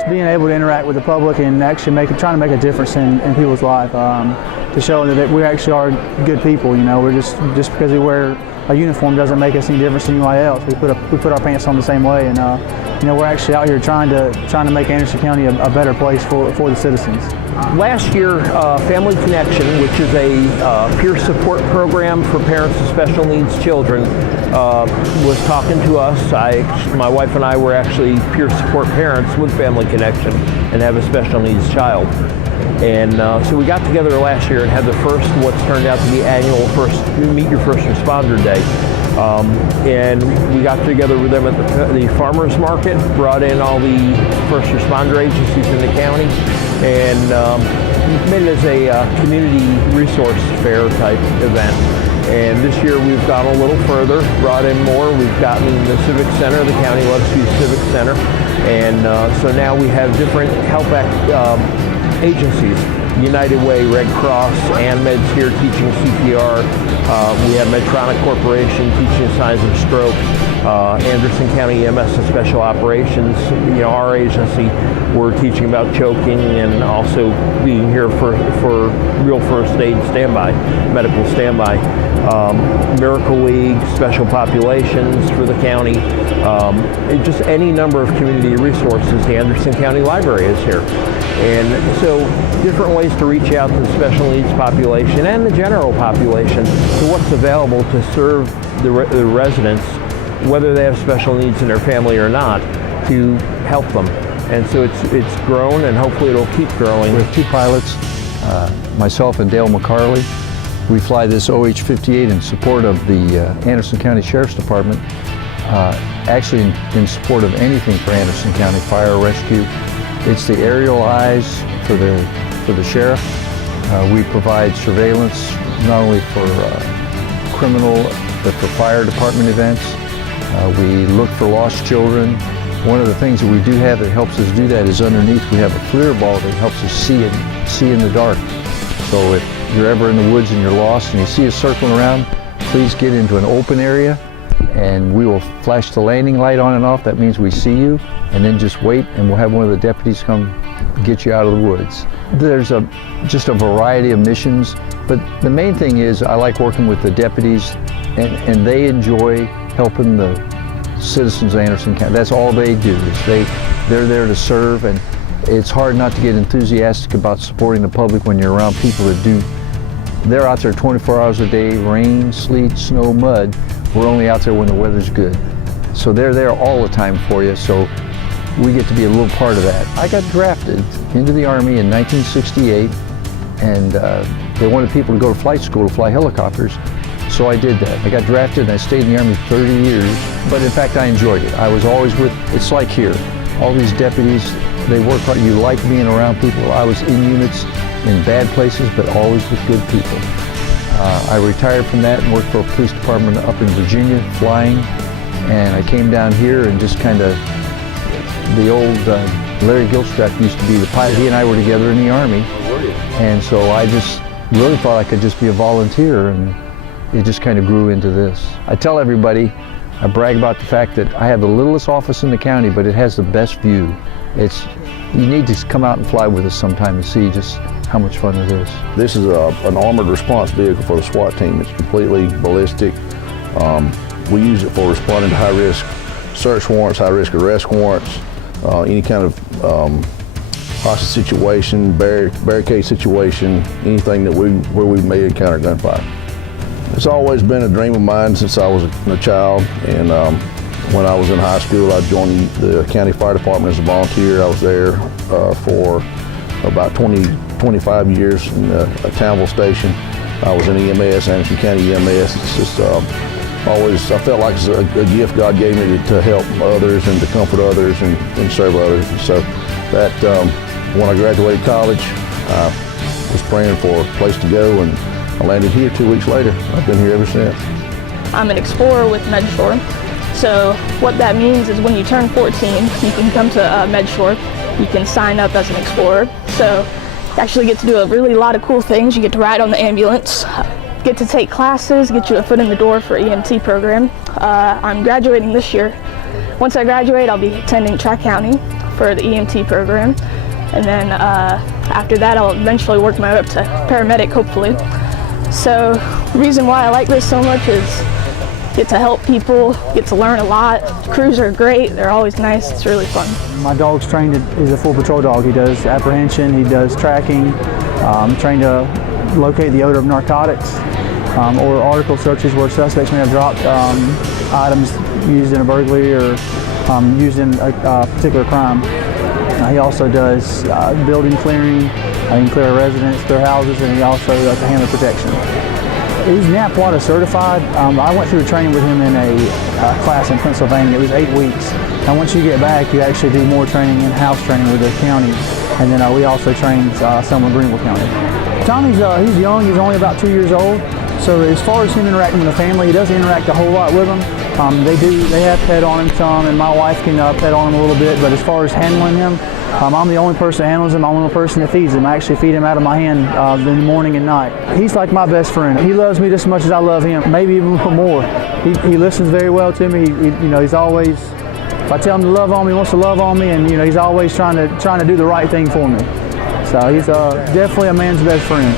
Just being able to interact with the public and actually trying to make a difference in people's life, to show that we actually are good people. You know, we're just because we wear a uniform doesn't make us any different than anybody else. We put our pants on the same way, and you know, we're actually out here trying to make Anderson County a better place for the citizens. Last year, Family Connection, which is a peer support program for parents of special needs children, was talking to us. My wife and I were actually peer support parents with Family Connection and have a special needs child. And so we got together last year and had what's turned out to be annual Meet Your First Responder Day. And we got together with them at the farmers market, brought in all the first responder agencies in the county, and made it as a community resource fair type event. And this year we've gone a little further, brought in more. We've gotten the Civic Center, the county loves to use Civic Center, and so now we have different health agencies. United Way, Red Cross, ANMED's here teaching CPR. We have Medtronic Corporation teaching signs of stroke. Anderson County EMS and Special Operations, you know, our agency, we're teaching about choking and also being here for real first aid standby, medical standby. Miracle League, Special Populations for the county, just any number of community resources. The Anderson County Library is here. And so different ways to reach out to the special needs population and the general population to what's available to serve the residents, whether they have special needs in their family or not, to help them. And so it's grown, and hopefully it'll keep growing. We have two pilots, myself and Dale McCarley. We fly this OH-58 in support of the Anderson County Sheriff's Department, actually in support of anything for Anderson County, fire, rescue. It's the aerial eyes for the sheriff. We provide surveillance not only for criminal but for fire department events. We look for lost children. One of the things that we do have that helps us do that is underneath we have a FLIR ball that helps us see in the dark. So if you're ever in the woods and you're lost and you see us circling around, please get into an open area and we will flash the landing light on and off. That means we see you, and then just wait and we'll have one of the deputies come get you out of the woods. There's just a variety of missions, but the main thing is I like working with the deputies, and they enjoy helping the citizens of Anderson County. That's all they do, is they're there to serve, and it's hard not to get enthusiastic about supporting the public when you're around people that do. They're out there 24 hours a day, rain, sleet, snow, mud. We're only out there when the weather's good. So they're there all the time for you, so we get to be a little part of that. I got drafted into the Army in 1968, and they wanted people to go to flight school to fly helicopters, so I did that. I got drafted and I stayed in the Army 30 years, but in fact I enjoyed it. I was always it's like here, all these deputies, they work hard. You like being around people. I was in units in bad places, but always with good people. I retired from that and worked for a police department up in Virginia, flying, and I came down here and just kind of, the old Larry Gilstrap used to be the pilot. He and I were together in the Army, and so I just really thought I could just be a volunteer, and it just kind of grew into this. I tell everybody, I brag about the fact that I have the littlest office in the county, but it has the best view. You need to come out and fly with us sometime and see just how much fun it is. This is an armored response vehicle for the SWAT team. It's completely ballistic. We use it for responding to high-risk search warrants, high-risk arrest warrants, any kind of hostage situation, barricade situation, anything where we may encounter gunfire. It's always been a dream of mine since I was a child, and when I was in high school, I joined the county fire department as a volunteer. I was there for about 25 years in Townville Station. I was in EMS, Anderson County EMS. It's just always, I felt like it's a gift God gave me to help others and to comfort others and serve others. And so that, when I graduated college, I was praying for a place to go, and I landed here 2 weeks later. I've been here ever since. I'm an explorer with MedShore. So what that means is when you turn 14, you can come to MedShore. You can sign up as an explorer. So you actually get to do a really lot of cool things. You get to ride on the ambulance, get to take classes, get you a foot in the door for EMT program. I'm graduating this year. Once I graduate, I'll be attending Tri-County for the EMT program. And then after that, I'll eventually work my way up to paramedic, hopefully. So the reason why I like this so much is get to help people, get to learn a lot. Crews are great, they're always nice, it's really fun. My dog's trained, he's a full patrol dog. He does apprehension, he does tracking, trained to locate the odor of narcotics, or article searches where suspects may have dropped items used in a burglary or used in a particular crime. He also does building clearing, he can clear a residence, clear houses, and he also does hammer protection. He's NAPWADA certified. I went through a training with him in a class in Pennsylvania. It was 8 weeks. And once you get back, you actually do more training, in-house training with the county. And then we also trained some in Greenville County. Tommy's he's young. He's only about 2 years old. So as far as him interacting with the family, he doesn't interact a whole lot with them. They have pet on him some, and my wife can pet on him a little bit. But as far as handling him, I'm the only person that handles him. I'm the only person that feeds him. I actually feed him out of my hand in the morning and night. He's like my best friend. He loves me just as much as I love him, maybe even more. He listens very well to me. He's always, if I tell him to love on me, he wants to love on me, and he's always trying to do the right thing for me. So he's definitely a man's best friend.